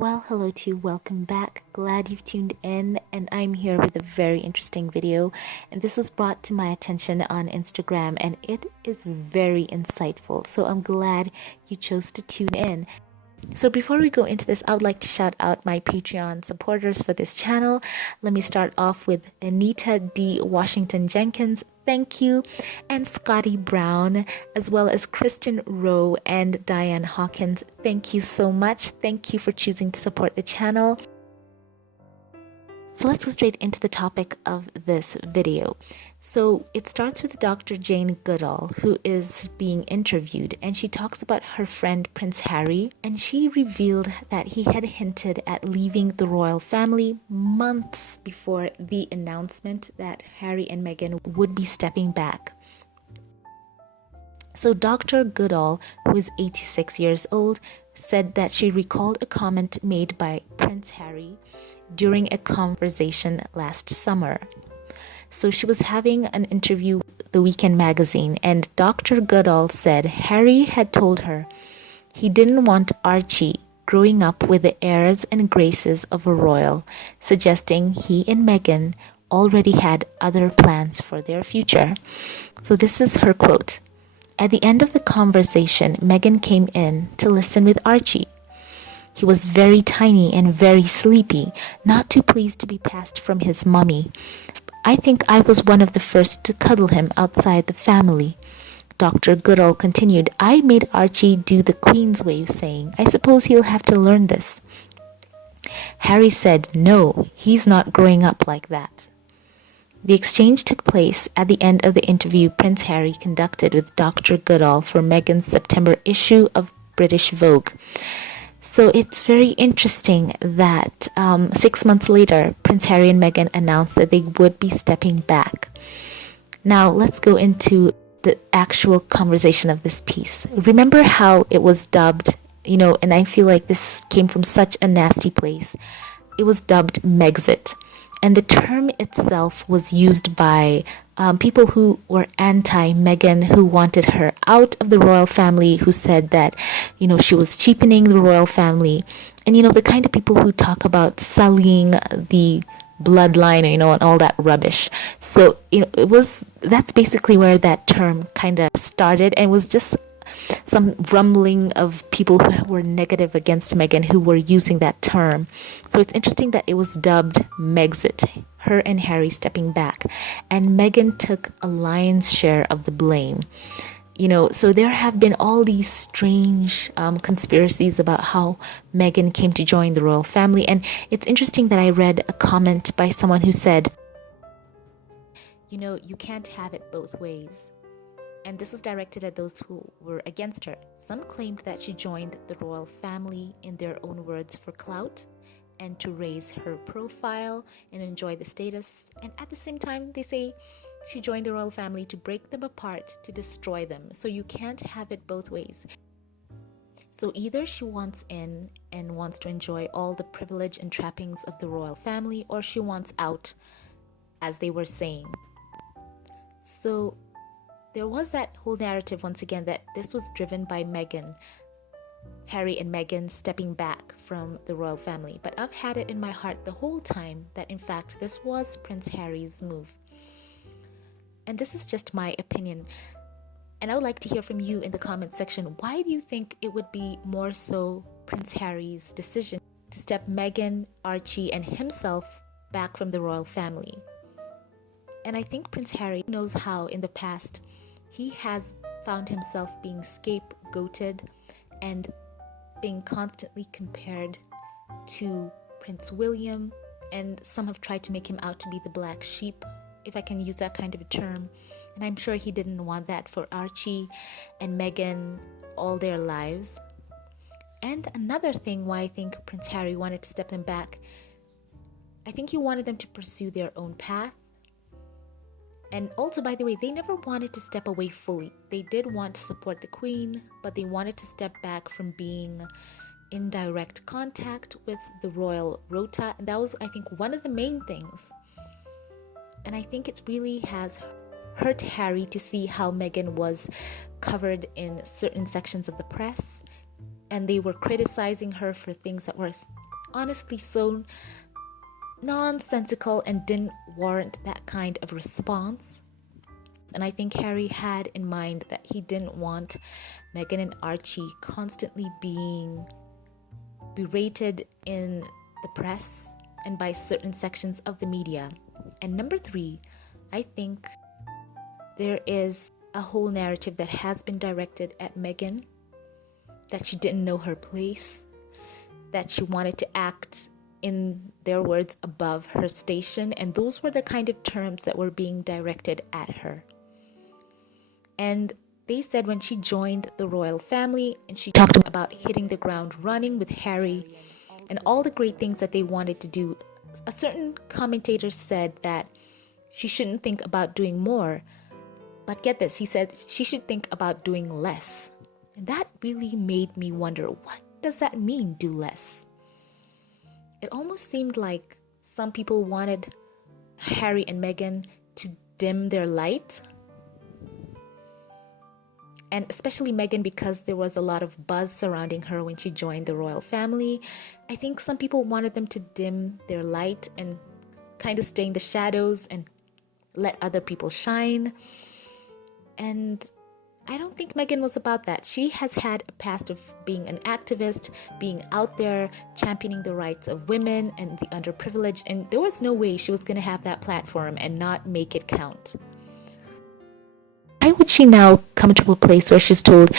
Well, hello to you, welcome back. Glad you've tuned in, and I'm here with a very interesting video. And this was brought to my attention on Instagram, and it is very insightful. So I'm glad you chose to tune in. So before we go into this, I would like to shout out my Patreon supporters for this channel. Let me start off with Anita D. Washington Jenkins. Thank you. And Scotty Brown, as well as Kristen Rowe and Diane Hawkins. Thank you so much. Thank you for choosing to support the channel. So let's go straight into the topic of this video. So it starts with Dr. Jane Goodall, who is being interviewed, and she talks about her friend Prince Harry, and she revealed that he had hinted at leaving the royal family months before the announcement that Harry and Meghan would be stepping back. So Dr. Goodall, who is 86 years old, said that she recalled a comment made by Prince Harry during a conversation last summer. So she was having an interview with The Weekend magazine, and Dr. Goodall said Harry had told her he didn't want Archie growing up with the airs and graces of a royal, suggesting he and Meghan already had other plans for their future. So this is her quote. At the end of the conversation, Meghan came in to listen with Archie. He was very tiny and very sleepy, not too pleased to be passed from his mummy. I think I was one of the first to cuddle him outside the family. Dr. Goodall continued, I made Archie do the Queen's wave, saying, I suppose he'll have to learn this. Harry said, no, he's not growing up like that. The exchange took place at the end of the interview Prince Harry conducted with Dr. Goodall for Meghan's September issue of British Vogue. So it's very interesting that 6 months later, Prince Harry and Meghan announced that they would be stepping back. Now, let's go into the actual conversation of this piece. Remember how it was dubbed, and I feel like this came from such a nasty place. It was dubbed Megxit. And the term itself was used by people who were anti-Meghan, who wanted her out of the royal family, who said that, she was cheapening the royal family. And, the kind of people who talk about sullying the bloodline, and all that rubbish. So, that's basically where that term kind of started, and was just some rumbling of people who were negative against Meghan who were using that term. So it's interesting that it was dubbed Megxit, her and Harry stepping back, and Meghan took a lion's share of the blame. So there have been all these strange conspiracies about how Meghan came to join the royal family, and it's interesting that I read a comment by someone who said, you can't have it both ways. And this was directed at those who were against her. Some claimed that she joined the royal family, in their own words, for clout and to raise her profile and enjoy the status. And at the same time, they say she joined the royal family to break them apart, to destroy them. So you can't have it both ways. So either she wants in and wants to enjoy all the privilege and trappings of the royal family, or she wants out, as they were saying. So there was that whole narrative, once again, that this was driven by Meghan, Harry and Meghan stepping back from the royal family. But I've had it in my heart the whole time that, in fact, this was Prince Harry's move. And this is just my opinion. And I would like to hear from you in the comment section. Why do you think it would be more so Prince Harry's decision to step Meghan, Archie, and himself back from the royal family? And I think Prince Harry knows how in the past he has found himself being scapegoated and being constantly compared to Prince William, and some have tried to make him out to be the black sheep, if I can use that kind of a term. And I'm sure he didn't want that for Archie and Meghan all their lives. And another thing why I think Prince Harry wanted to step them back, I think he wanted them to pursue their own path. And also, by the way, they never wanted to step away fully. They did want to support the Queen, but they wanted to step back from being in direct contact with the royal rota. And that was, I think, one of the main things. And I think it really has hurt Harry to see how Meghan was covered in certain sections of the press, and they were criticizing her for things that were honestly so nonsensical and didn't warrant that kind of response. And I think Harry had in mind that he didn't want Meghan and Archie constantly being berated in the press and by certain sections of the media. And number 3, I think there is a whole narrative that has been directed at Meghan, that she didn't know her place, that she wanted to act, in their words, above her station. And those were the kind of terms that were being directed at her. And they said when she joined the royal family and she talked about hitting the ground running with Harry and all the great things that they wanted to do, a certain commentator said that she shouldn't think about doing more. But get this, he said she should think about doing less. And that really made me wonder, what does that mean, do less? It almost seemed like some people wanted Harry and Meghan to dim their light. And especially Meghan, because there was a lot of buzz surrounding her when she joined the royal family. I think some people wanted them to dim their light and kind of stay in the shadows and let other people shine. And I don't think Meghan was about that. She has had a past of being an activist, being out there championing the rights of women and the underprivileged, and there was no way she was going to have that platform and not make it count. Why would she now come to a place where she's told,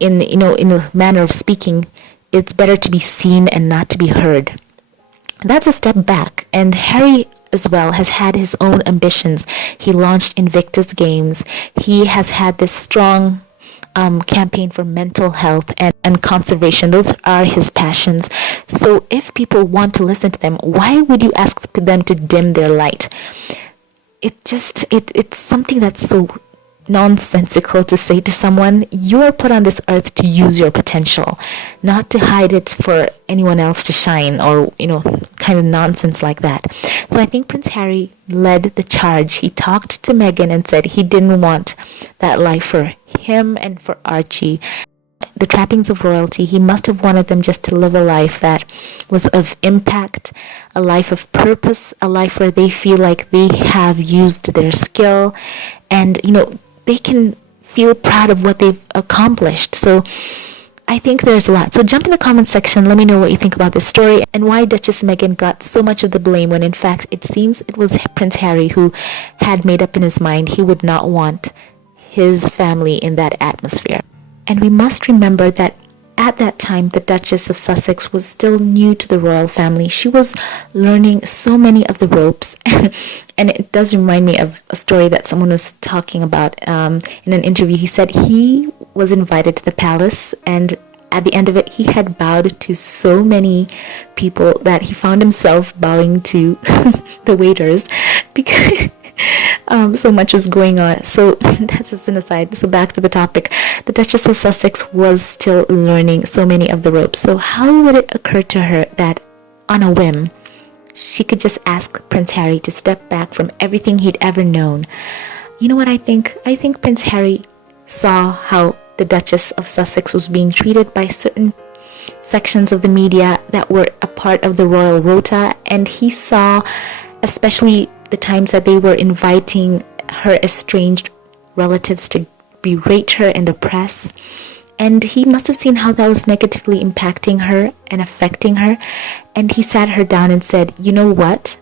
in a manner of speaking, it's better to be seen and not to be heard? That's a step back. And Harry as well has had his own ambitions. He launched Invictus Games. He has had this strong campaign for mental health and conservation. Those are his passions. So if people want to listen to them, why would you ask them to dim their light? It's something that's so nonsensical to say to someone. You are put on this earth to use your potential, not to hide it for anyone else to shine, or kind of nonsense like that. So I think Prince Harry led the charge. He talked to Meghan and said he didn't want that life for him and for Archie. The trappings of royalty, he must have wanted them just to live a life that was of impact, a life of purpose, a life where they feel like they have used their skill and they can feel proud of what they've accomplished. So I think there's a lot. So jump in the comment section. Let me know what you think about this story and why Duchess Meghan got so much of the blame when in fact it seems it was Prince Harry who had made up in his mind he would not want his family in that atmosphere. And we must remember that at that time, the Duchess of Sussex was still new to the royal family. She was learning so many of the ropes. And it does remind me of a story that someone was talking about in an interview. He said he was invited to the palace, and at the end of it, he had bowed to so many people that he found himself bowing to the waiters because so much was going on. So that's just an aside. So back to the topic. The Duchess of Sussex was still learning so many of the ropes. So how would it occur to her that on a whim, she could just ask Prince Harry to step back from everything he'd ever known? You know what I think? I think Prince Harry saw how the Duchess of Sussex was being treated by certain sections of the media that were a part of the royal rota, and he saw especially the times that they were inviting her estranged relatives to berate her in the press. And he must have seen how that was negatively impacting her and affecting her. And he sat her down and said, you know what?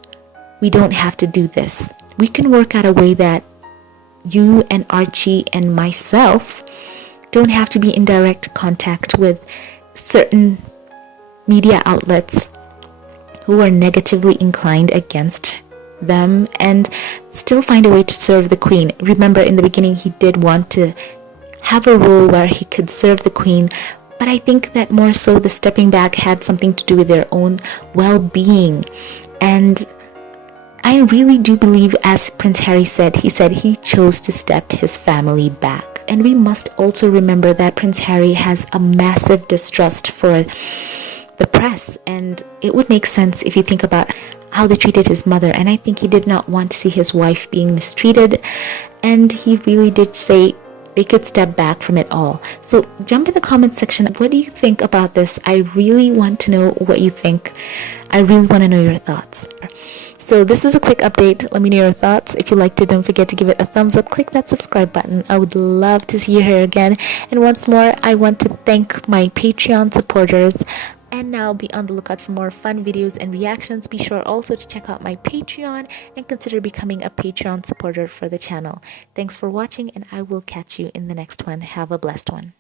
We don't have to do this. We can work out a way that you and Archie and myself don't have to be in direct contact with certain media outlets who are negatively inclined against them, and still find a way to serve the Queen. Remember, in the beginning, he did want to have a role where he could serve the Queen, but I think that more so the stepping back had something to do with their own well-being. And I really do believe, as Prince Harry said, he chose to step his family back. And we must also remember that Prince Harry has a massive distrust for the press, and it would make sense if you think about how they treated his mother. And I think he did not want to see his wife being mistreated, and he really did say they could step back from it all. So jump in the comment section. What do you think about this? I really want to know what you think. I really want to know your thoughts. So this is a quick update. Let me know your thoughts. If you liked it, don't forget to give it a thumbs up. Click that subscribe button. I would love to see you here again. And once more, I want to thank my Patreon supporters. And now be on the lookout for more fun videos and reactions. Be sure also to check out my Patreon and consider becoming a Patreon supporter for the channel. Thanks for watching, and I will catch you in the next one. Have a blessed one.